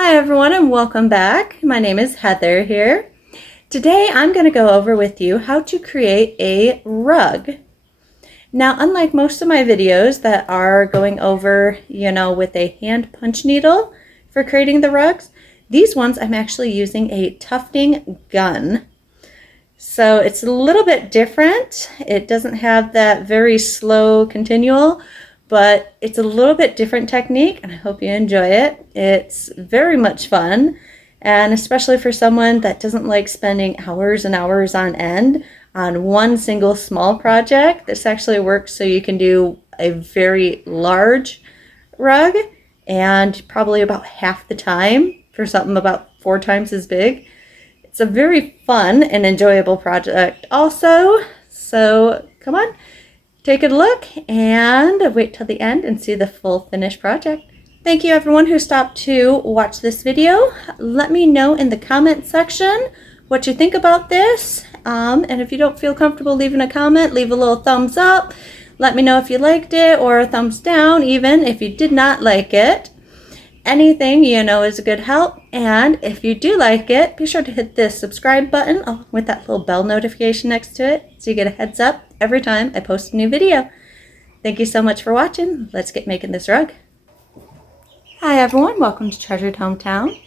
Hi everyone and welcome back. My name is Heather here. Today I'm going to go over with you how to create a rug. Now, unlike most of my videos that are going over, with a hand punch needle for creating the rugs, these ones I'm actually using a tufting gun. So it's a little bit different. It doesn't have that very slow continual, but it's a little bit different technique and I hope you enjoy it. It's very much fun, and especially for someone that doesn't like spending hours and hours on end on one single small project. This actually works so you can do a very large rug and probably about half the time for something about 4 times as big. It's a very fun and enjoyable project also, so come on, take a look and wait till the end and see the full finished project. Thank you everyone who stopped to watch this video. Let me know in the comment section what you think about this, and if you don't feel comfortable leaving a comment, leave a little thumbs up. Let me know if you liked it, or a thumbs down even if you did not like it. Anything is a good help, and if you do like it, be sure to hit the subscribe button along with that little bell notification next to it so you get a heads up every time I post a new video. Thank you so much for watching. Let's get making this rug. Hi everyone, welcome to Treasured Hometown.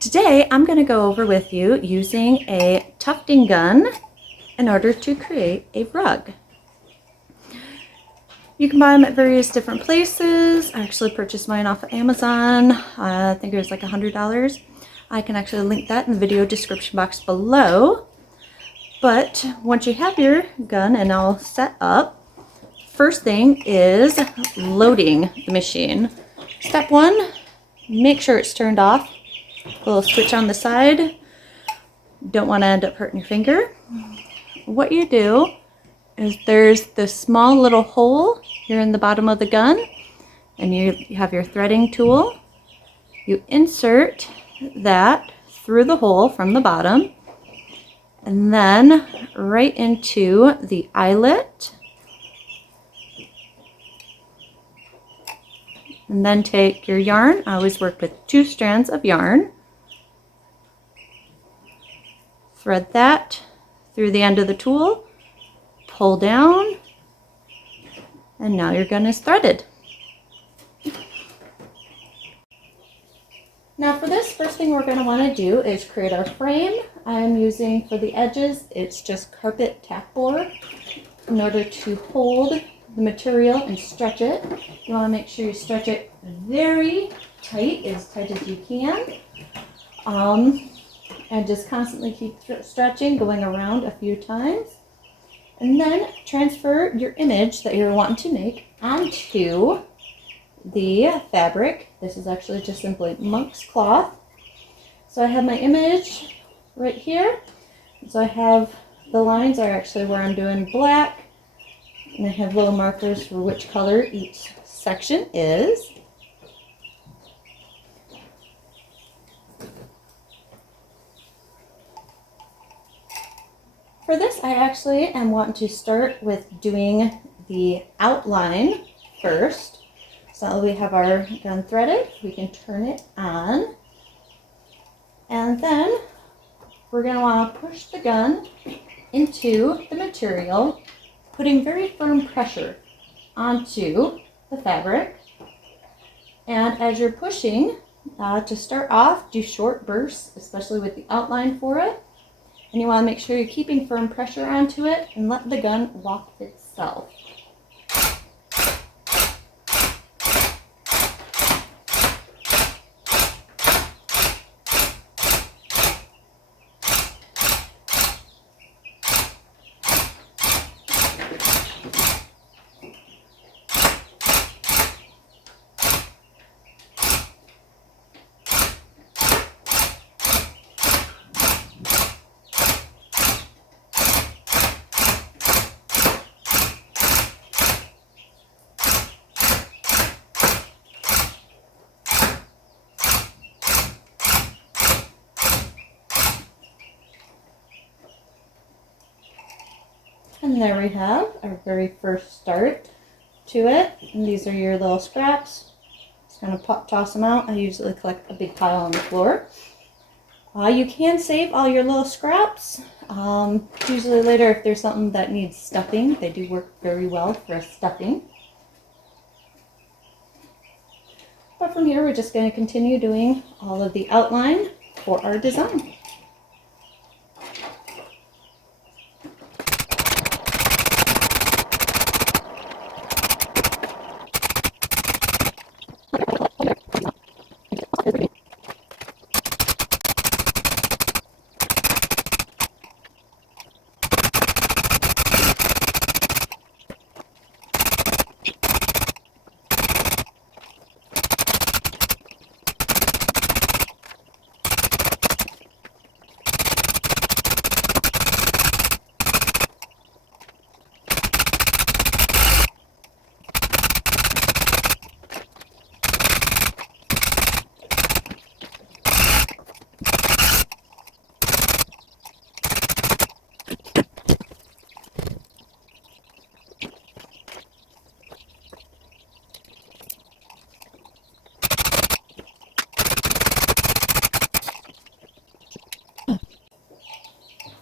Today I'm going to go over with you using a tufting gun in order to create a rug. You can buy them at various different places. I actually purchased mine off of Amazon. I think it was like $100. I can actually link that in the video description box below. But once you have your gun and all set up, first thing is loading the machine. Step 1, make sure it's turned off. A little switch on the side. Don't want to end up hurting your finger. What you do is there's this small little hole here in the bottom of the gun, and you have your threading tool. You insert that through the hole from the bottom and then right into the eyelet, and then take your yarn. I always work with 2 strands of yarn. Thread that through the end of the tool, pull down, and now your gun is threaded. Now for this, first thing we're going to want to do is create our frame. I'm using for the edges, it's just carpet tack board in order to hold the material and stretch it. You want to make sure you stretch it very tight as you can. And just constantly keep stretching, going around a few times. And then transfer your image that you're wanting to make onto the fabric. This is actually just simply monk's cloth. So I have my image right here. So I have the lines are actually where I'm doing black, and I have little markers for which color each section is. For this, I actually am wanting to start with doing the outline first. So we have our gun threaded, we can turn it on, and then we're going to want to push the gun into the material, putting very firm pressure onto the fabric. And as you're pushing, to start off, do short bursts, especially with the outline for it. And you want to make sure you're keeping firm pressure onto it and let the gun walk itself. And there we have our very first start to it. And these are your little scraps. Just kind of toss them out. I usually collect a big pile on the floor. You can save all your little scraps. Usually later if there's something that needs stuffing, they do work very well for stuffing. But from here we're just going to continue doing all of the outline for our design.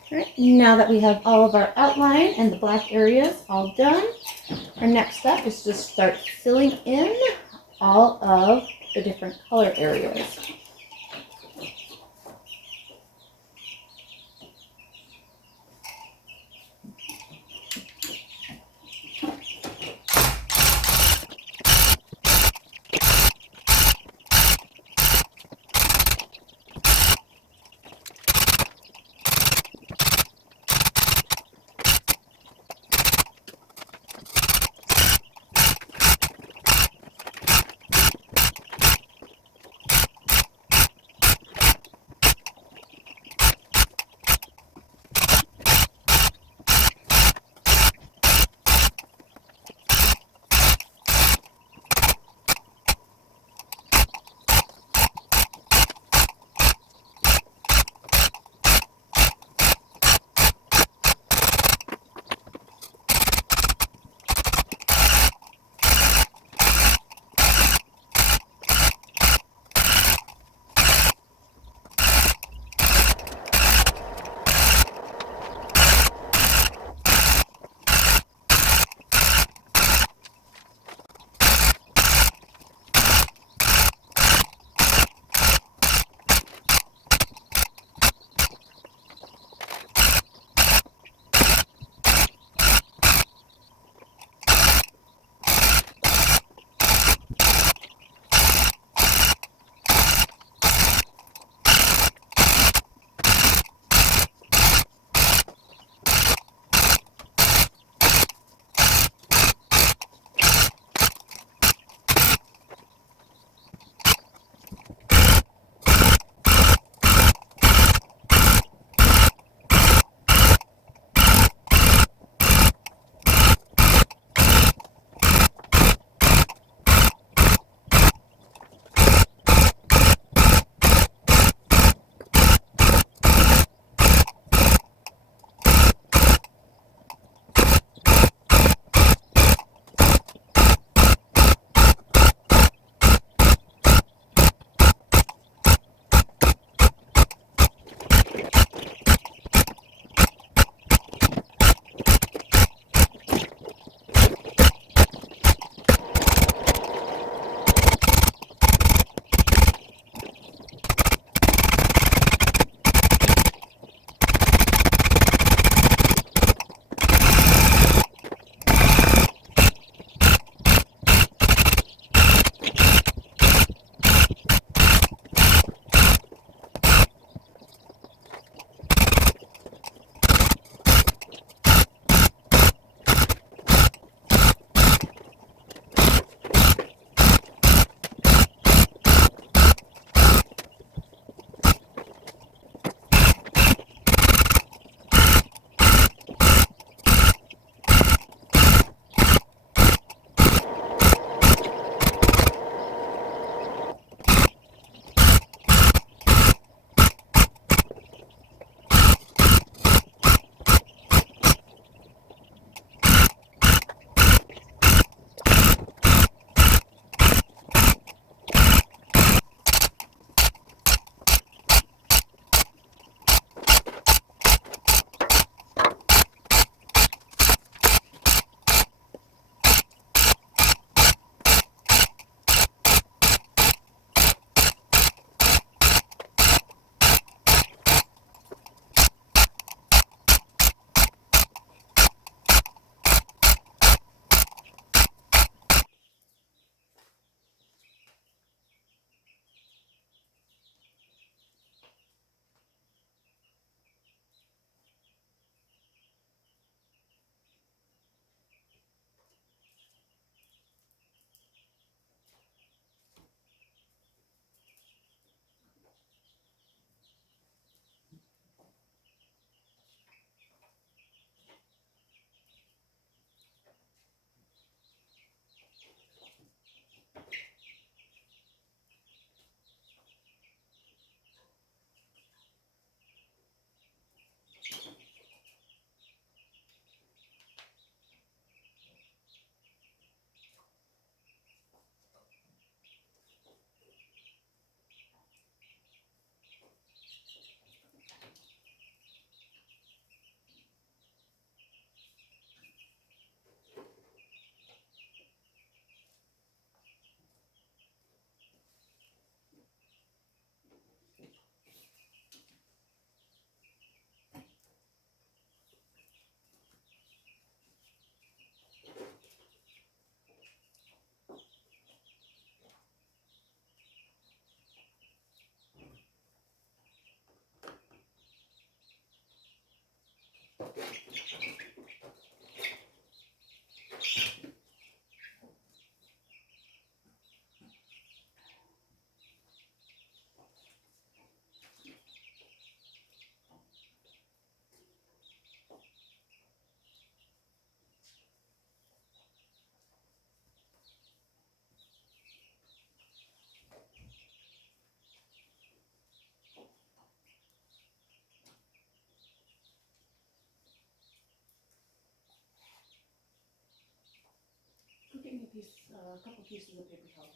All right, now that we have all of our outline and the black areas all done, our next step is to start filling in all of the different color areas. couple pieces of paper towel.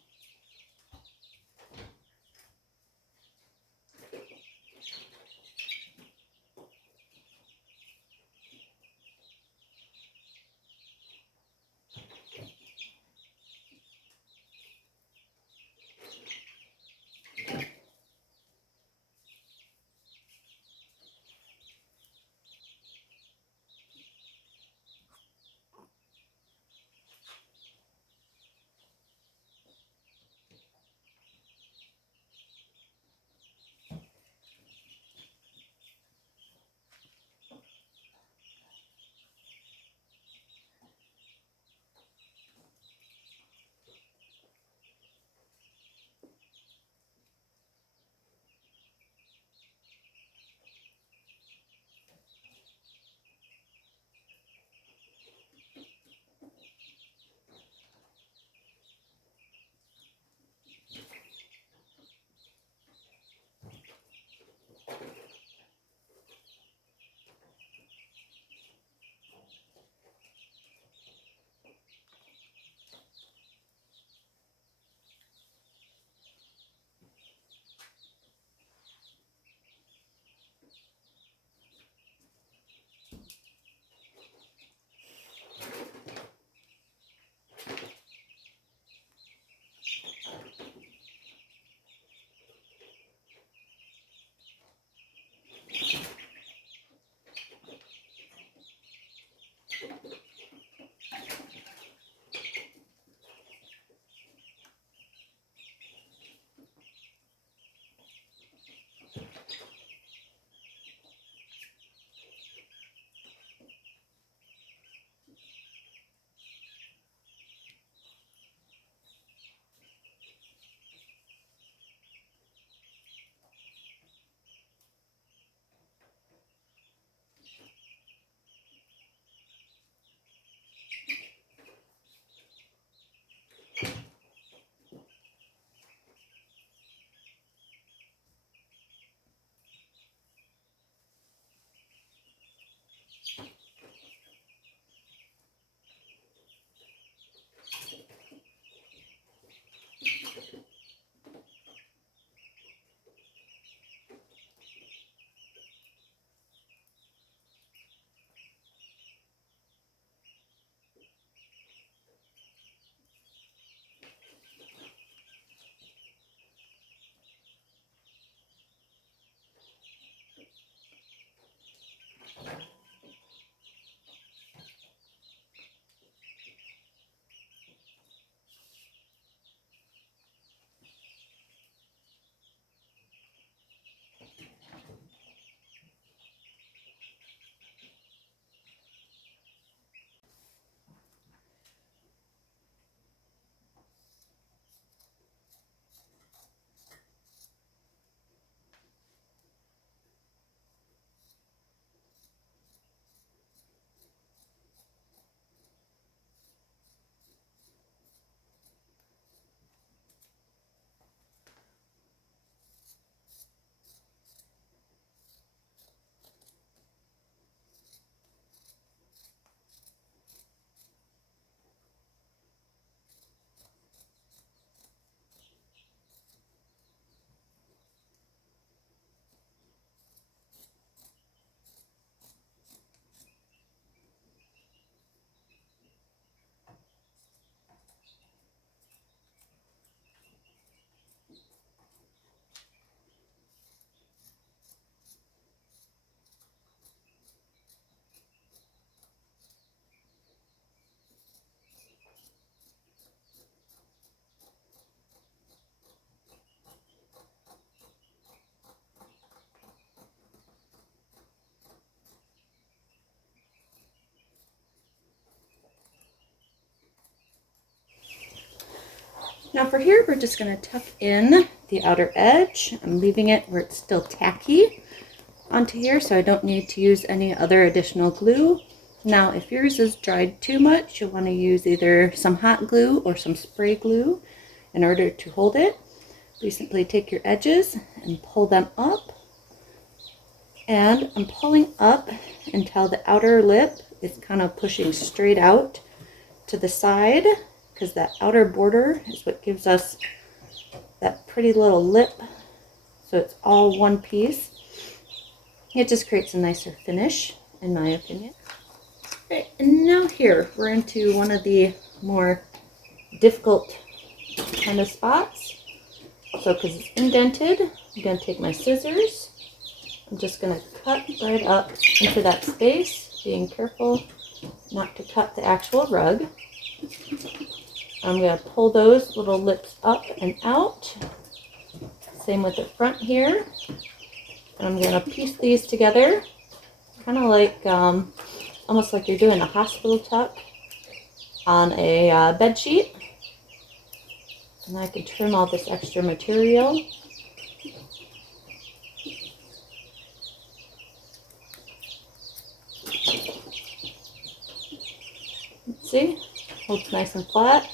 Now for here, we're just going to tuck in the outer edge. I'm leaving it where it's still tacky onto here, so I don't need to use any other additional glue. Now, if yours is dried too much, you'll want to use either some hot glue or some spray glue in order to hold it. You simply take your edges and pull them up. And I'm pulling up until the outer lip is kind of pushing straight out to the side, because that outer border is what gives us that pretty little lip. So it's all one piece. It just creates a nicer finish, in my opinion. Okay, and now here, we're into one of the more difficult kind of spots. So because it's indented, I'm going to take my scissors. I'm just going to cut right up into that space, being careful not to cut the actual rug. I'm going to pull those little lips up and out. Same with the front here. And I'm going to piece these together, kind of like, almost like you're doing a hospital tuck on a bed sheet. And I can trim all this extra material. See, holds nice and flat.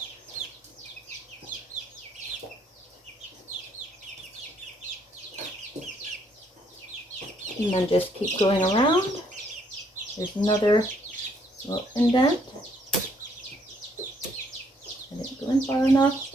And then just keep going around. There's another little indent. I didn't go in far enough.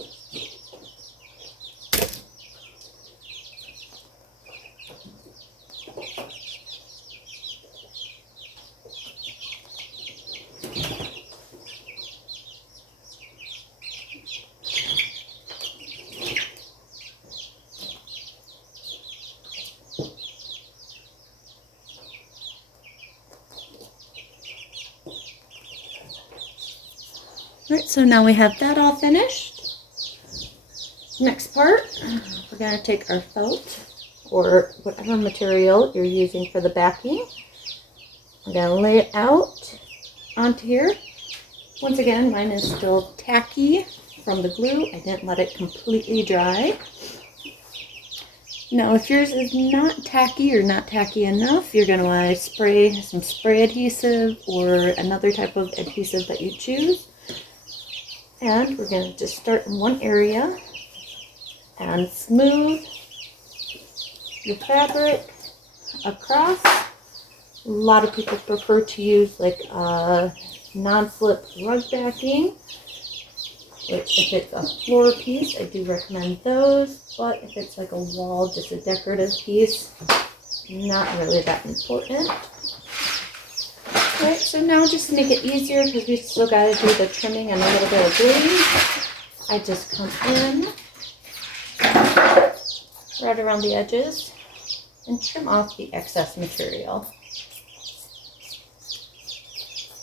Alright, so now we have that all finished. Next part, we're going to take our felt or whatever material you're using for the backing. I'm going to lay it out onto here. Once again, mine is still tacky from the glue. I didn't let it completely dry. Now, if yours is not tacky or not tacky enough, you're going to want to spray some spray adhesive or another type of adhesive that you choose. And we're going to just start in one area and smooth the fabric across. A lot of people prefer to use like a non-slip rug backing, which if it's a floor piece, I do recommend those. But if it's like a wall, just a decorative piece, not really that important. Alright, so now just to make it easier, because we still got to do the trimming and a little bit of gluing, I just come in right around the edges and trim off the excess material.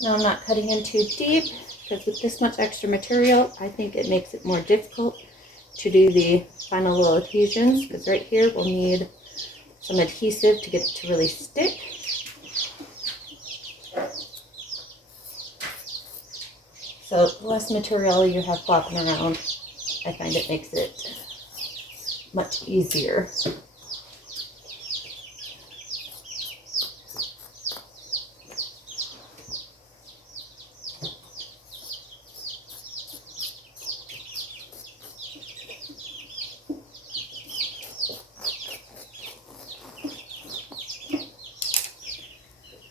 Now I'm not cutting in too deep, because with this much extra material, I think it makes it more difficult to do the final little adhesions, because right here we'll need some adhesive to get it to really stick. So the less material you have flopping around, I find it makes it much easier.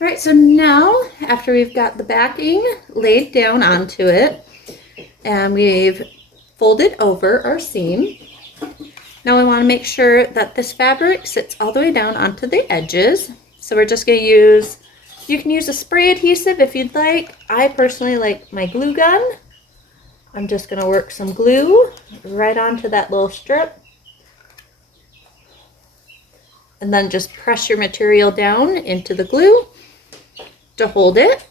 Alright, so now after we've got the backing laid down onto it and we've folded over our seam, now we want to make sure that this fabric sits all the way down onto the edges. So we're just going to use, you can use a spray adhesive if you'd like. I personally like my glue gun. I'm just going to work some glue right onto that little strip. And then just press your material down into the glue to hold it.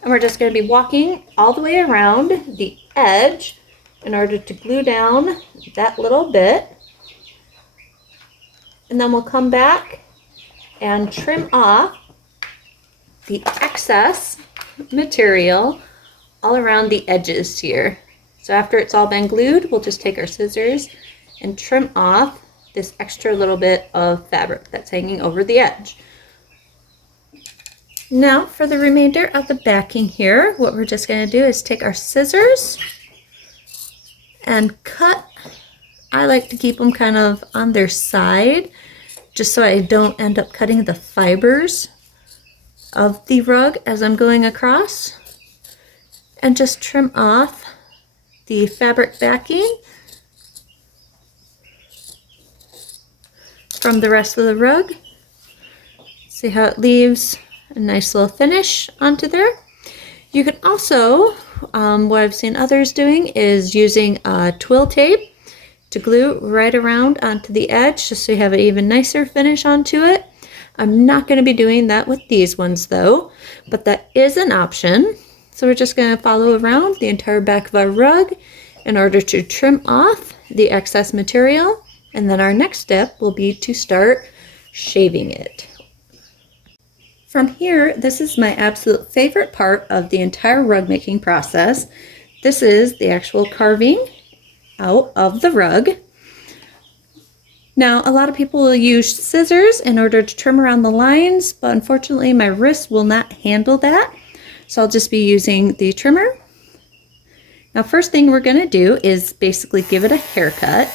And we're just going to be walking all the way around the edge in order to glue down that little bit. And then we'll come back and trim off the excess material all around the edges here. So after it's all been glued, we'll just take our scissors and trim off this extra little bit of fabric that's hanging over the edge. Now for the remainder of the backing here, what we're just going to do is take our scissors and cut. I like to keep them kind of on their side just so I don't end up cutting the fibers of the rug as I'm going across, and just trim off the fabric backing from the rest of the rug. See how it leaves a nice little finish onto there. You can also, what I've seen others doing is using twill tape to glue right around onto the edge just so you have an even nicer finish onto it. I'm not going to be doing that with these ones though, but that is an option. So we're just going to follow around the entire back of our rug in order to trim off the excess material, and then our next step will be to start shaving it. From here, this is my absolute favorite part of the entire rug making process. This is the actual carving out of the rug. Now, a lot of people will use scissors in order to trim around the lines, but unfortunately my wrist will not handle that. So I'll just be using the trimmer. Now, first thing we're going to do is basically give it a haircut.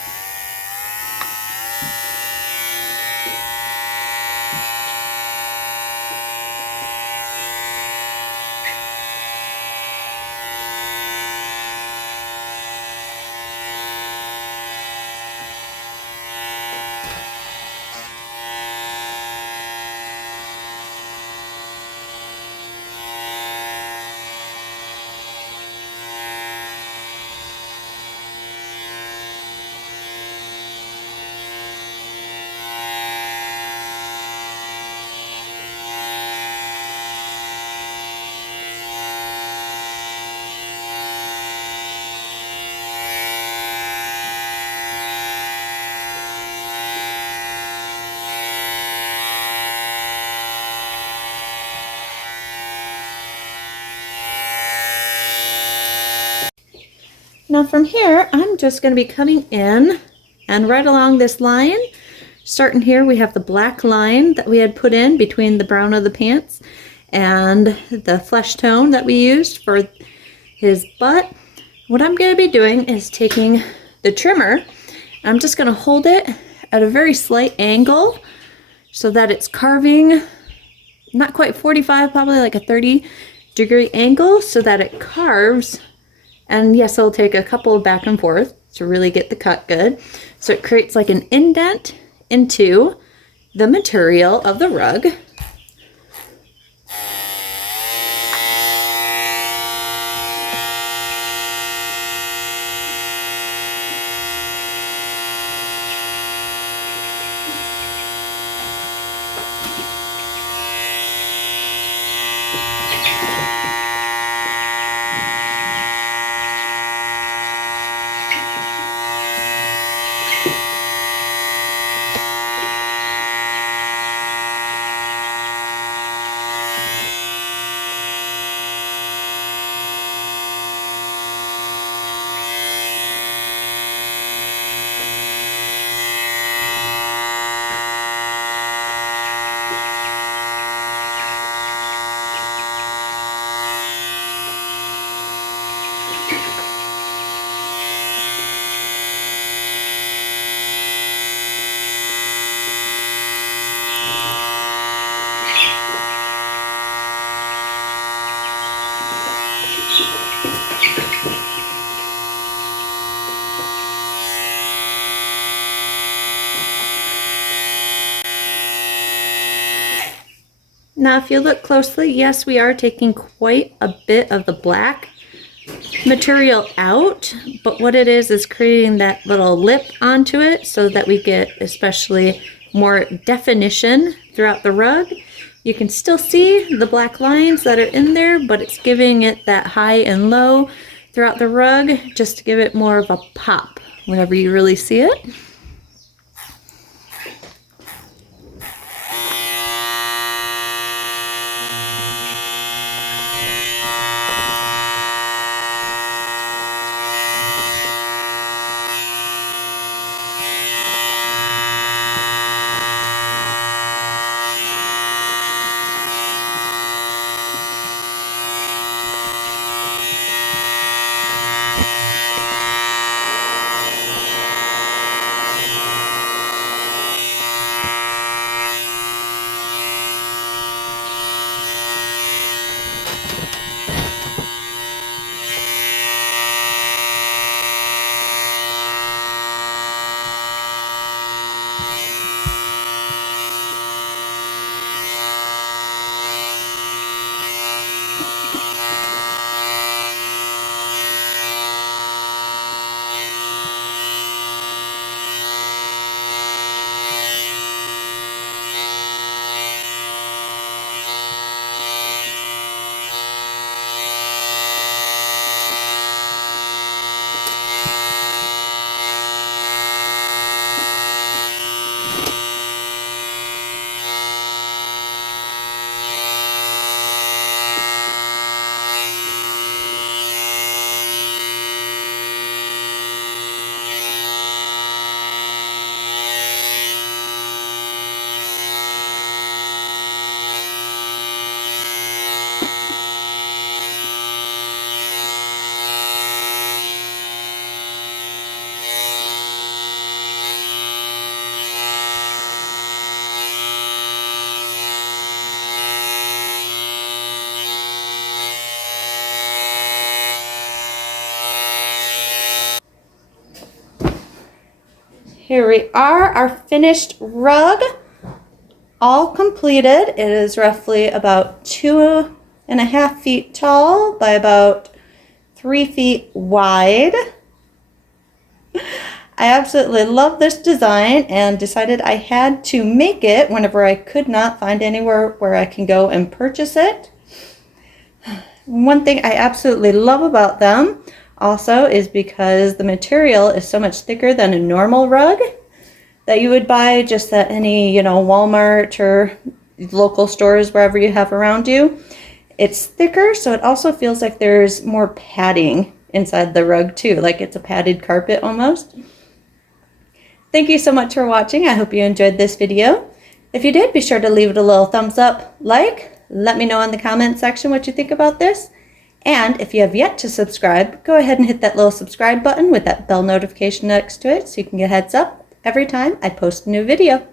Now from here, I'm just going to be cutting in and right along this line. Starting here, we have the black line that we had put in between the brown of the pants and the flesh tone that we used for his butt. What I'm going to be doing is taking the trimmer, I'm just going to hold it at a very slight angle so that it's carving not quite 45, probably like a 30-degree angle, so that it carves. And yes, it'll take a couple of back and forth to really get the cut good. So it creates like an indent into the material of the rug. Now, if you look closely, yes, we are taking quite a bit of the black material out, but what it is creating that little lip onto it so that we get especially more definition throughout the rug. You can still see the black lines that are in there, but it's giving it that high and low throughout the rug just to give it more of a pop whenever you really see it. Here we are, our finished rug, all completed. It is roughly about 2.5 feet tall by about 3 feet wide. I absolutely love this design and decided I had to make it whenever I could not find anywhere where I can go and purchase it. One thing I absolutely love about them also is because the material is so much thicker than a normal rug that you would buy just at any, Walmart or local stores, wherever you have around you. It's thicker, so it also feels like there's more padding inside the rug too, like it's a padded carpet almost. Thank you so much for watching. I hope you enjoyed this video. If you did, be sure to leave it a little thumbs up, let me know in the comment section what you think about this. And if you have yet to subscribe, go ahead and hit that little subscribe button with that bell notification next to it so you can get a heads up every time I post a new video.